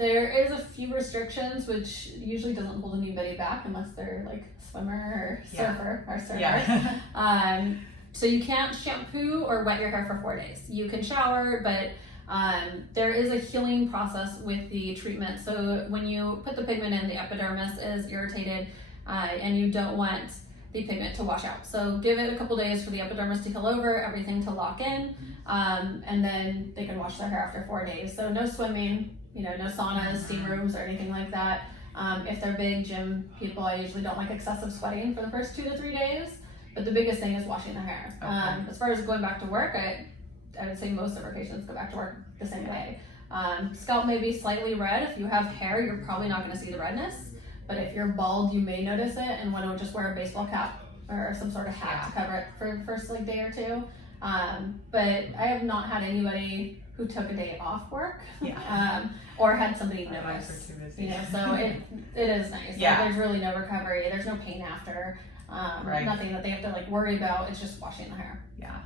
There is a few restrictions, which usually doesn't hold anybody back unless they're like swimmer or surfer or surfer. Yeah. So you can't shampoo or wet your hair for 4 days. You can shower, but there is a healing process with the treatment. So when you put the pigment in, the epidermis is irritated and you don't want the pigment to wash out. So give it a couple days for the epidermis to heal over, everything to lock in, and then they can wash their hair after 4 days. So no swimming, no saunas, steam rooms, or anything like that. If they're big gym people, I usually don't like excessive sweating for the first 2 to 3 days. But the biggest thing is washing their hair. Okay. As far as going back to work, I would say most of our patients go back to work the same way. Scalp may be slightly red. If you have hair, you're probably not going to see the redness. But if you're bald, you may notice it and want to just wear a baseball cap or some sort of hat to cover it for the first day or two. But I have not had anybody who took a day off work or had somebody notice. So it is nice. Yeah. Like, there's really no recovery. There's no pain after. Nothing that they have to worry about. It's just washing the hair. Yeah.